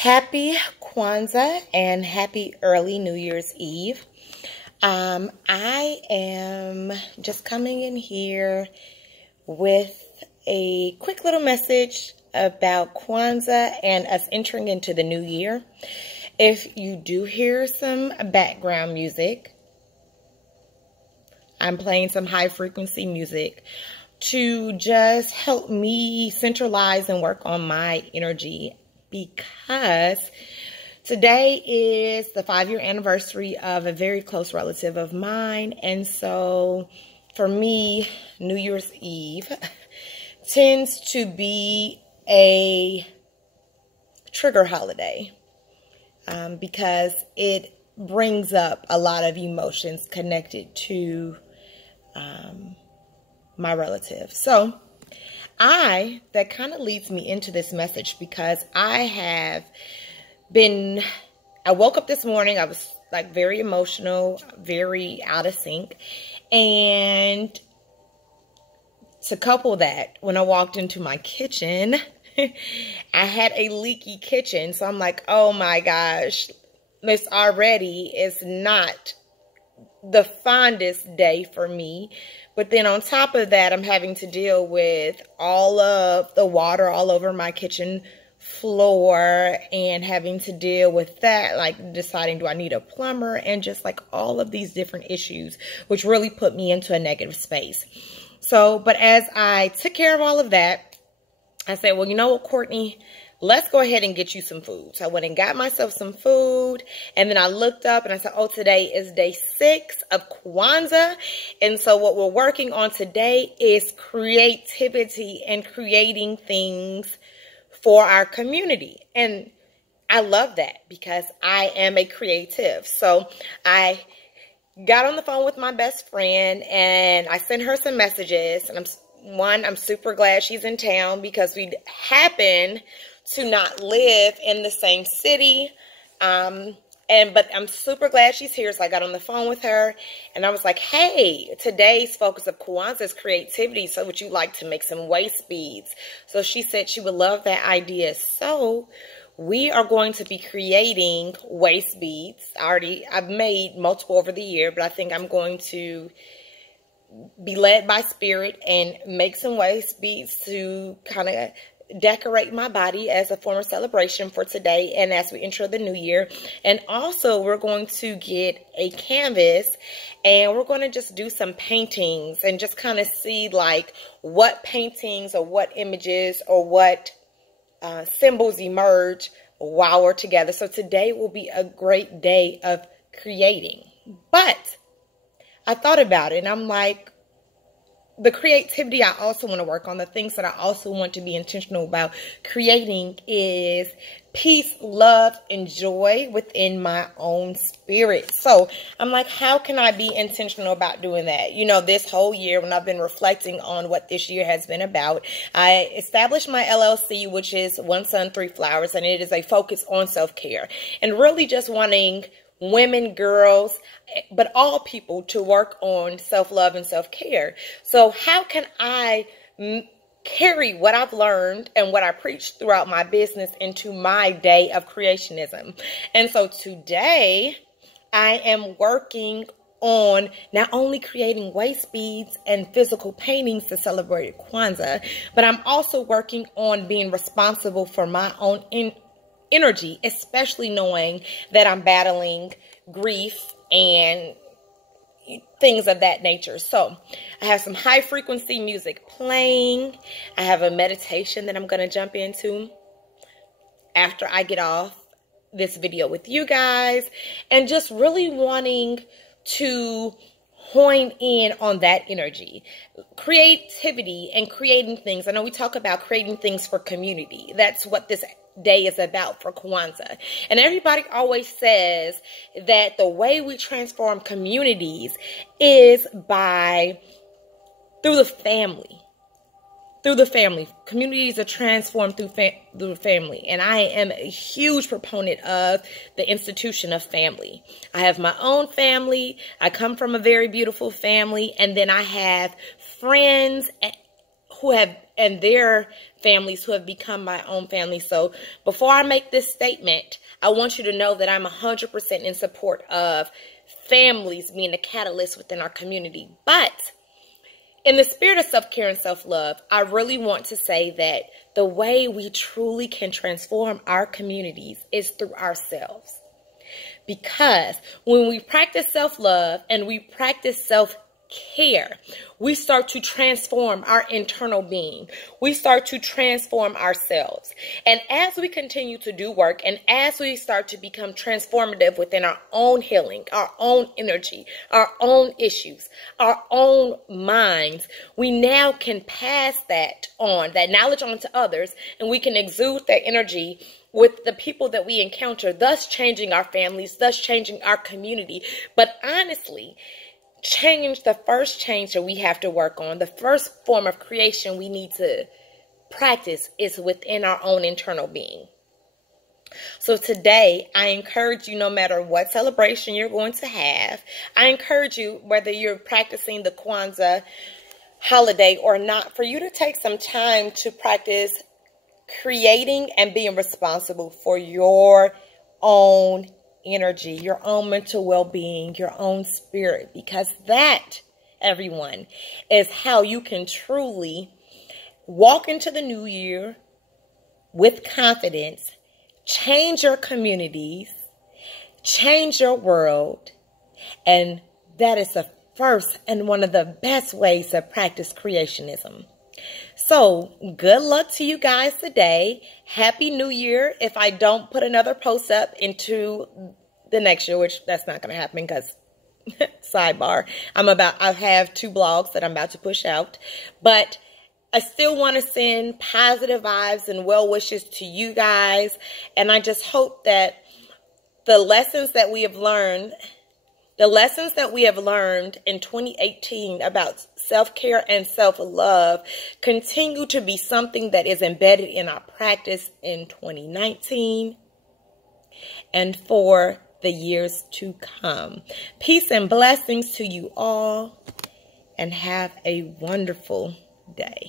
Happy Kwanzaa and happy early New Year's Eve. I am just coming in here with a quick little message about Kwanzaa and us entering into the new year. If you do hear some background music, I'm playing some high frequency music to just help me centralize and work on my energy, because today is the 5-year anniversary of a very close relative of mine. And so for me, New Year's Eve tends to be a trigger holiday because it brings up a lot of emotions connected to my relative. So that kind of leads me into this message, because I woke up this morning, I was like very emotional, very out of sync. And to couple that, when I walked into my kitchen, I had a leaky kitchen. So I'm like, oh my gosh, this already is not the fondest day for me. But then on top of that, I'm having to deal with all of the water all over my kitchen floor and having to deal with that, like deciding, do I need a plumber, and just like all of these different issues, which really put me into a negative space. So, but as I took care of all of that, I said, well, you know what, Courtney, let's go ahead and get you some food. So I went and got myself some food, and then I looked up and I said, oh, today is day 6 of Kwanzaa. And so what we're working on today is creativity and creating things for our community. And I love that because I am a creative. So I got on the phone with my best friend and I sent her some messages. And I'm super glad she's in town, because we happen to not live in the same city. But I'm super glad she's here. So I got on the phone with her and I was like, hey, today's focus of Kwanzaa is creativity. So would you like to make some waist beads? So she said she would love that idea. So we are going to be creating waist beads. I've made multiple over the year, but I think I'm going to be led by spirit and make some waist beads to kind of decorate my body as a form of celebration for today and as we enter the new year. And also we're going to get a canvas and we're going to just do some paintings and just kind of see like what paintings or what images or what symbols emerge while we're together. So today will be a great day of creating. But I thought about it and I'm like, the creativity I also want to work on, the things that I also want to be intentional about creating is peace, love, and joy within my own spirit. So I'm like, how can I be intentional about doing that? You know, this whole year when I've been reflecting on what this year has been about, I established my LLC, which is One Sun, Three Flowers, and it is a focus on self-care and really just wanting women, girls, but all people to work on self-love and self-care. So how can I carry what I've learned and what I preach throughout my business into my day of creationism? And so today I am working on not only creating waist beads and physical paintings to celebrate Kwanzaa, but I'm also working on being responsible for my own energy, especially knowing that I'm battling grief and things of that nature. So I have some high frequency music playing. I have a meditation that I'm going to jump into after I get off this video with you guys, and just really wanting to hone in on that energy, creativity and creating things. I know we talk about creating things for community. That's what this day is about for Kwanzaa. And everybody always says that the way we transform communities is through the family. Through the family. Communities are transformed through the family. And I am a huge proponent of the institution of family. I have my own family. I come from a very beautiful family. And then I have friends who have, and their families who have become my own family. So before I make this statement, I want you to know that I'm 100% in support of families being a catalyst within our community. But in the spirit of self-care and self-love, I really want to say that the way we truly can transform our communities is through ourselves. Because when we practice self-love and we practice self-care, we start to transform our internal being. We start to transform ourselves. And as we continue to do work and as we start to become transformative within our own healing, our own energy, our own issues, our own minds, we now can pass that on, that knowledge on to others, and we can exude that energy with the people that we encounter, thus changing our families, thus changing our community. But honestly, the first change that we have to work on, the first form of creation we need to practice is within our own internal being. So today, I encourage you, no matter what celebration you're going to have, I encourage you, whether you're practicing the Kwanzaa holiday or not, for you to take some time to practice creating and being responsible for your own energy, your own mental well-being, your own spirit, because that, everyone, is how you can truly walk into the new year with confidence, change your communities, change your world, and that is the first and one of the best ways to practice creationism. So, good luck to you guys today. Happy New Year. If I don't put another post up into the next year, which that's not going to happen because, sidebar, I have 2 blogs that I'm about to push out. But I still want to send positive vibes and well wishes to you guys. And I just hope that the lessons that we have learned in 2018 about self-care and self-love continue to be something that is embedded in our practice in 2019 and for the years to come. Peace and blessings to you all, and have a wonderful day.